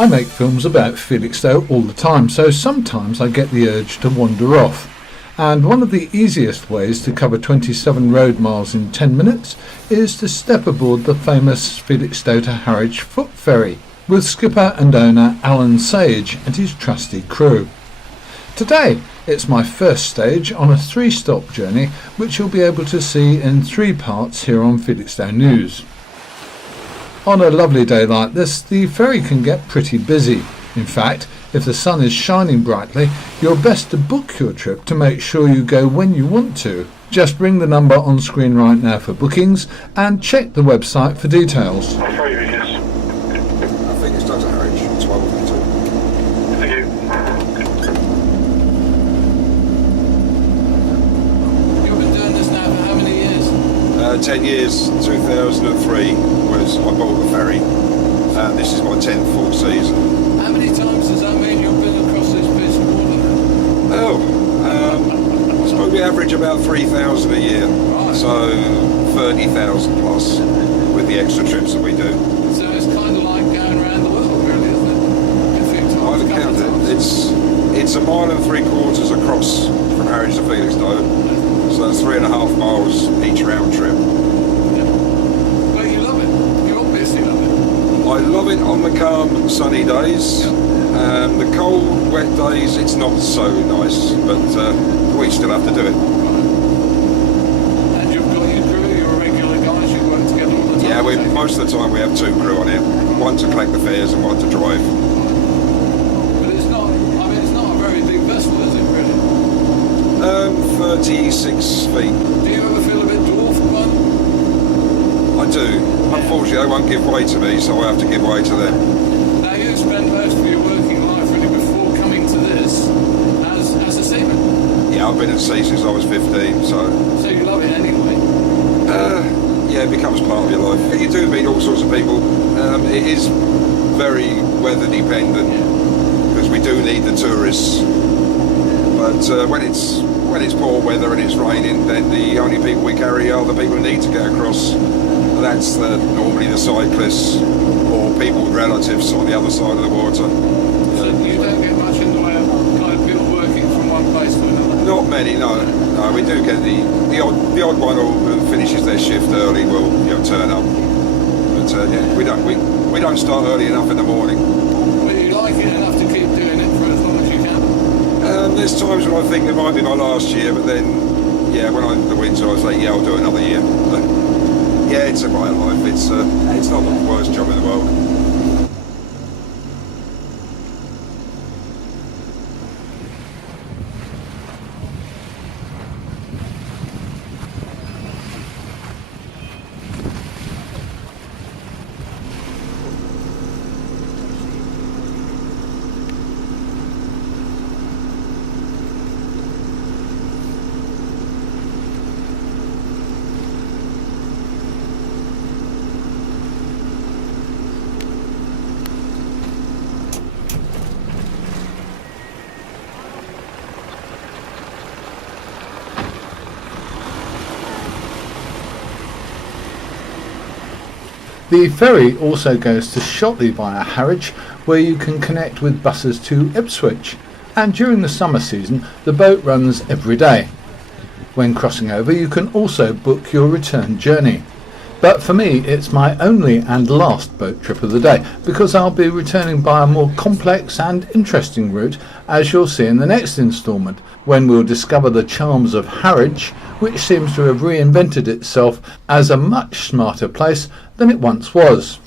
I make films about Felixstowe all the time, so sometimes I get the urge to wander off. And one of the easiest ways to cover 27 road miles in 10 minutes is to step aboard the famous Felixstowe to Harwich foot ferry with skipper and owner Alan Sage and his trusty crew. Today it's my first stage on a 3-stop journey which you'll be able to see in 3 parts here on Felixstowe News. On a lovely day like this, the ferry can get pretty busy. In fact, if the sun is shining brightly, you're best to book your trip to make sure you go when you want to. Just ring the number on screen right now for bookings and check the website for details. Ferry, yes. I think it's Dr. Harwich, 12 and 2. Thank you. You've been doing this now for how many years? 10 years, 2003 was I bought the ferry. This is my 10th full season. How many times does that mean you've been across this piece of water? I suppose we average about 3,000 a year. Right. So 30,000 plus with the extra trips that we do. So it's kind of like going around the world, really, isn't it? A few times, I've a couple counted of it. times. It's a mile and 3/4 across from Harwich to Felixstowe. So that's 3.5 miles each round trip. But you love it. You obviously love it. I love it on the calm, sunny days. The cold, wet days, it's not so nice, but we still have to do it. And you've got your crew, your regular guys, you work together all the time. Yeah, so- most of the time we have 2 crew on it, one to collect the fares and one to drive. But it's not, it's not a very big vessel, is it, really? 36 feet. Do you ever feel a bit dwarfed by them? I do. Unfortunately, they won't give way to me, so I have to give way to them. Now, you spent most of your working life really before coming to this as a seaman. Yeah, I've been at sea since I was 15, so So you love it anyway. yeah, it becomes part of your life. You do meet all sorts of people. It is very weather dependent because we do need the tourists. But when it's poor weather and it's raining, then the only people we carry are the people who need to get across. That's normally the cyclists or people with relatives on the other side of the water. So you don't get much in the way of kind of people working from one place to another? Not many, no. No, we do get the odd one who finishes their shift early will turn up. But yeah, we don't start early enough in the morning. But you like it enough to keep doing it for as long as you can? There's times when I think it might be my last year, but then yeah, when I'm in the winter, I say yeah, I'll do another year. Yeah, it's a great life. It's not the worst job in the world. The ferry also goes to Shotley via Harwich, where you can connect with buses to Ipswich, and during the summer season the boat runs every day. When crossing over you can also book your return journey. But for me it's my only and last boat trip of the day, because I'll be returning by a more complex and interesting route, as you'll see in the next instalment, when we'll discover the charms of Harwich, which seems to have reinvented itself as a much smarter place than it once was.